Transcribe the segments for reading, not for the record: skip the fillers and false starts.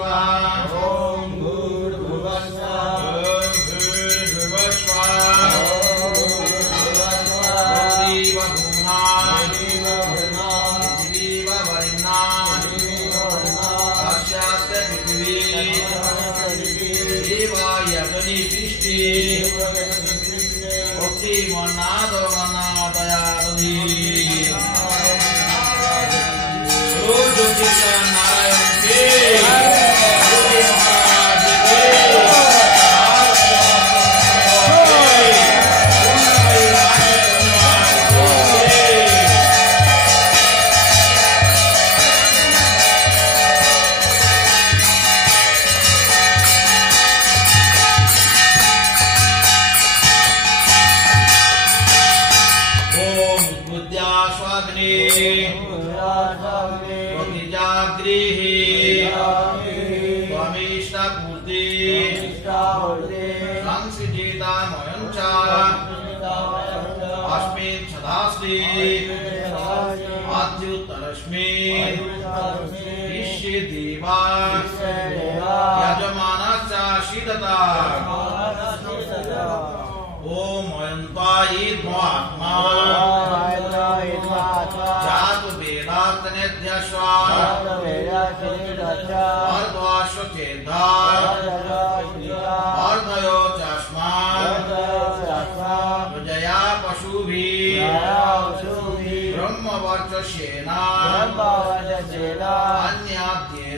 स्वाहा ॐ भूर्भुवः स्वः ॐ भूर्भुवः स्वाहा ॐ पृथिवीव वरुणाः अस्यास्य पृथिवी देवायतनिवृष्टि भक्तिमन्नादमन्नादयादि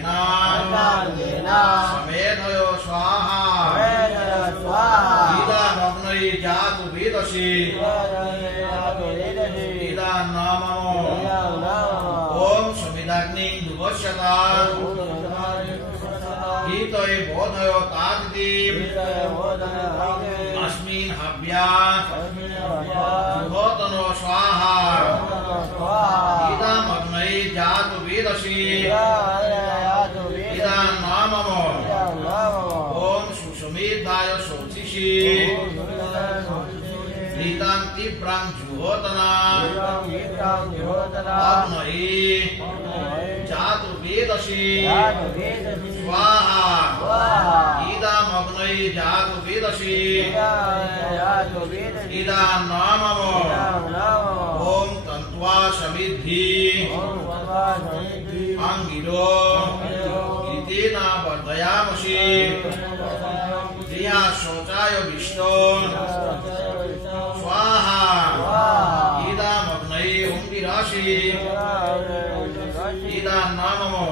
नारायण के समेधयो स्वाहा इदमग्नये जातु वेदसि इदं नमो ॐ समिदाग्निं दुवश्यता गीतये बोधयो तादितिं अस्मिन् हव्या जुहोतनो स्वाहा इदमग्नये जातु वेदसि इदं नमो ॐ सुषुमेधाय शोचिषि ऋतं तीव्रं जुहोतना अग्नये जातु वेदसि स्वाहा इदमग्नये जातु वेदसि इदं नमो ॐ तन्त्वा समिद्धि अंगिरो ऋतेन वर्धयामसि धिया शौचाय विष्णो स्वाहा इदमग्नये अंगिरासि इदं नमो